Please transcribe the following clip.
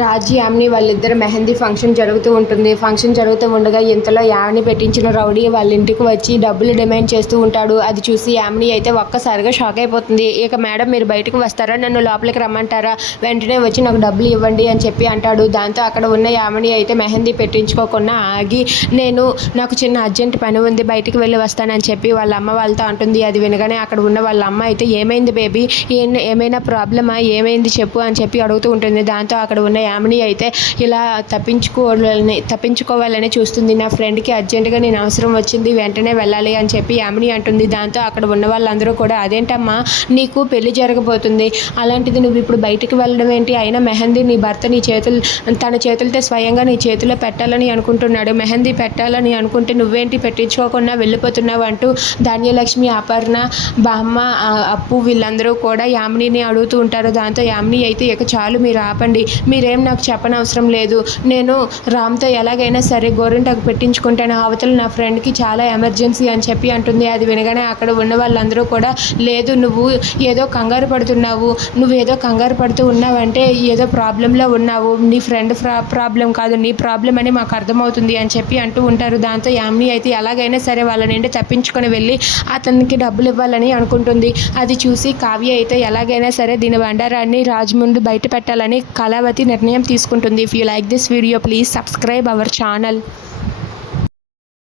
రాజీ యామిని వాళ్ళిద్దరు మెహందీ ఫంక్షన్ జరుగుతూ ఉంటుంది. ఫంక్షన్ జరుగుతూ ఉండగా ఇంతలో యామిని పెట్టించిన రౌడీ వాళ్ళ ఇంటికి వచ్చి డబ్బులు డిమాండ్ చేస్తూ ఉంటాడు. అది చూసి యామిని అయితే ఒక్కసారిగా షాక్ అయిపోతుంది. ఇక మేడం మీరు బయటకు వస్తారా, నన్ను లోపలికి రమ్మంటారా, వెంటనే వచ్చి నాకు డబ్బులు ఇవ్వండి అని చెప్పి అంటాడు. దాంతో అక్కడ ఉన్న యామిని అయితే మెహందీ పెట్టించుకోకుండా ఆగి నాకు చిన్న అర్జెంట్ పని ఉంది, బయటికి వెళ్ళి వస్తానని చెప్పి వాళ్ళ అమ్మ వాళ్ళతో అంటుంది. అది వినగానే అక్కడ ఉన్న వాళ్ళ అమ్మ అయితే ఏమైంది బేబీ, ఏమైనా ప్రాబ్లమా, ఏమైంది చెప్పు అని చెప్పి అడుగుతూ ఉంటుంది. దాంతో అక్కడ ఉన్న యామిని అయితే ఇలా తప్పించుకోవాలని చూస్తుంది. నా ఫ్రెండ్కి అర్జెంటుగా నేను అవసరం వచ్చింది, వెంటనే వెళ్ళాలి అని చెప్పి యామిని అంటుంది. దాంతో అక్కడ ఉన్న వాళ్ళందరూ కూడా అదేంటమ్మా నీకు పెళ్లి జరగబోతుంది, అలాంటిది నువ్వు ఇప్పుడు బయటికి వెళ్ళడం ఏంటి, అయినా మెహందీ నీ భర్త తన చేతులతో స్వయంగా నీ చేతిలో పెట్టాలని అనుకుంటున్నాడు, మెహందీ పెట్టాలని అనుకుంటే నువ్వేంటి పెట్టించుకోకుండా వెళ్ళిపోతున్నావు అంటూ ధాన్యలక్ష్మి, అపర్ణ, బామ్మ, అప్పు వీళ్ళందరూ కూడా యామినిని అడుగుతూ ఉంటారు. దాంతో యామిని అయితే ఇక చాలు మీరు ఆపండి, మీరేం నాకు చెప్పనవసరం లేదు, నేను రామ్తో ఎలాగైనా సరే గోరింటాకు పెట్టించుకుంటాను, అవతల నా ఫ్రెండ్కి చాలా ఎమర్జెన్సీ అని చెప్పి అంటుంది. అది వినగానే అక్కడ ఉన్న వాళ్ళందరూ కూడా లేదు నువ్వు ఏదో కంగారు పడుతున్నావు, నువ్వేదో కంగారు పడుతూ ఉన్నావంటే ఏదో ప్రాబ్లంలో ఉన్నావు, నీ ఫ్రెండ్ ప్రాబ్లం కాదు నీ ప్రాబ్లం అని మాకు అర్థమవుతుంది అని చెప్పి అంటూ ఉంటారు. దాంతో యామిని అయితే ఎలాగైనా సరే వాళ్ళ నుండి తప్పించుకొని వెళ్ళి అతనికి డబ్బులు ఇవ్వాలని అనుకుంటుంది. అది చూసి కావ్య అయితే ఎలాగైనా సరే దీని బండారాన్ని రాజు ముందు బయట పెట్టాలని కళావతి నిర్ణయం తీసుకుంటుంది. If you like this video please subscribe our channel.